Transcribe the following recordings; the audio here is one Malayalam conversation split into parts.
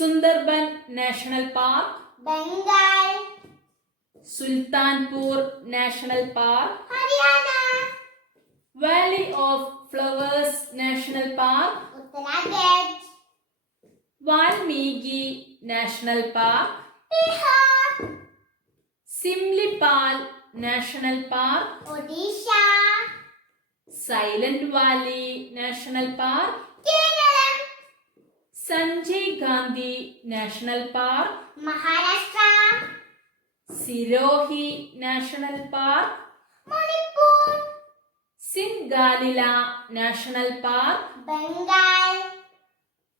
Sundarban national park, Bengal, Sultanpur national park, Haryana, valley of flowers national park, Uttarakhand, Valmiki national park, Bihar, Simlipal national park, Odisha, silent valley national park, Keralam, Sanjay Gandhi national park, Maharashtra, Sirohi national park, Manipur, Singalila national park, Bengal,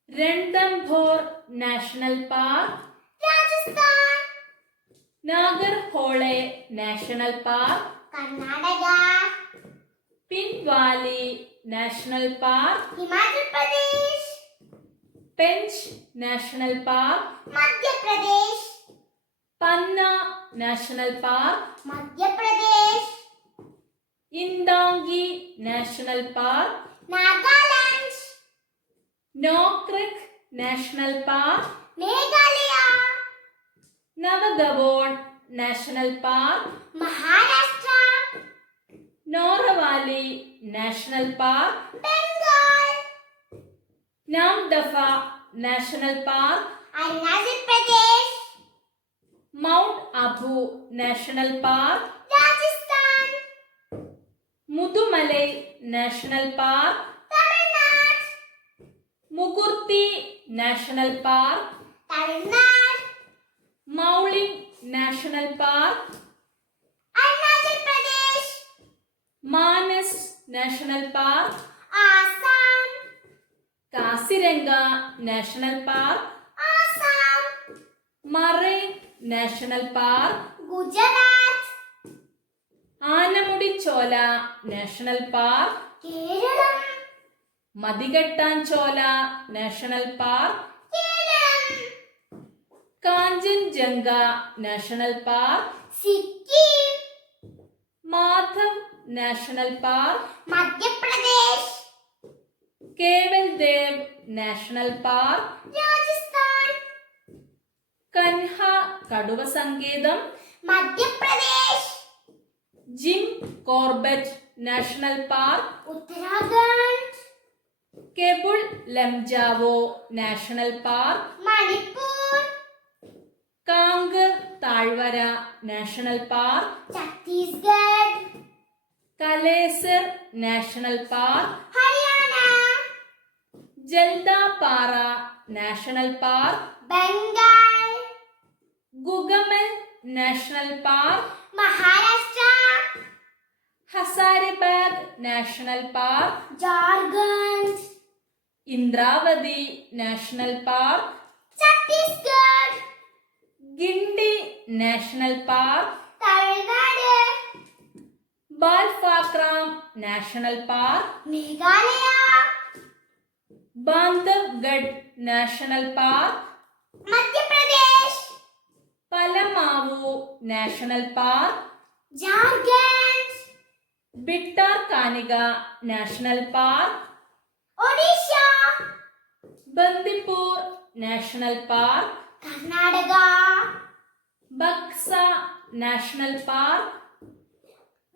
Ranthambore national park, Rajasthan, Nagarhole national park, Karnataka, Pin valley national park, Himachal Pradesh, Pench national park, Madhya Pradesh, Panna national park, Madhya Pradesh, Intanki national park, Nagaland, Nokrek national park, Meghalaya, നവഗവോൺ national park, Maharashtra, Neora valley national park, Bengal, Namdapha national park, Arunachal Pradesh, mount Abu national park, Rajasthan, Mudumalai national park, Tamil Nadu, Mukurthi national park, Tamil Nadu, Mouling national park, Arunachal Pradesh, Manas national park, Assam, Kaziranga national park, Assam, marine national park, Gujarat, Anamudi Shola national park, Keralam, Mathikettan Shola national park, Keralam, Kanchenjunga national park, Sikkim, Madhav national park, Madhya Pradesh, Keoladeo national park, Rajasthan, Kanha കടുവ സങ്കേതം, Madhya Pradesh, Jim Corbett national park, Uttarakhand, Keibul Lamjao national park, Manipur, Kanger താഴ്വര national park, Chhattisgarh, Kalesar national park, Haryana, Jaldapara national park, Bengal, Gugamal national park, Maharashtra, Hazaribagh national park, Jharkhand, Indravati national park, Chhattisgarh, Guindy national park, Tamil Nadu, Balphakram national park, Meghalaya, Bandhavgarh national park, Madhya Pradesh, Palamau national park, Jharkhand, Bhitarkanika national park, Odisha, Bandipur national park, Karnataka, Buxa national park,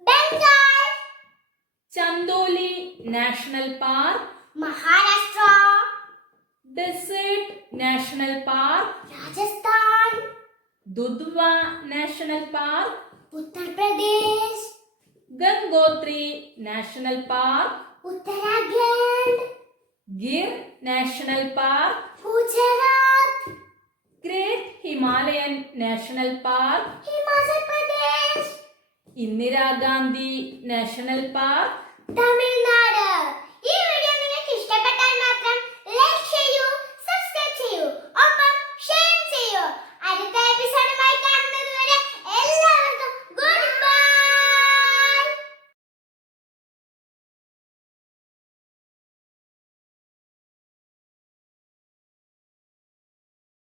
Bengal, Chandoli national park, Maharashtra, desert national park, Rajasthan, Dudhwa national park, Uttar Pradesh, Gangotri national park, Uttarakhand, Gir national park, Gujarat, great Himalayan national park, Himachal Pradesh, Indira Gandhi national park, Tamil Nadu.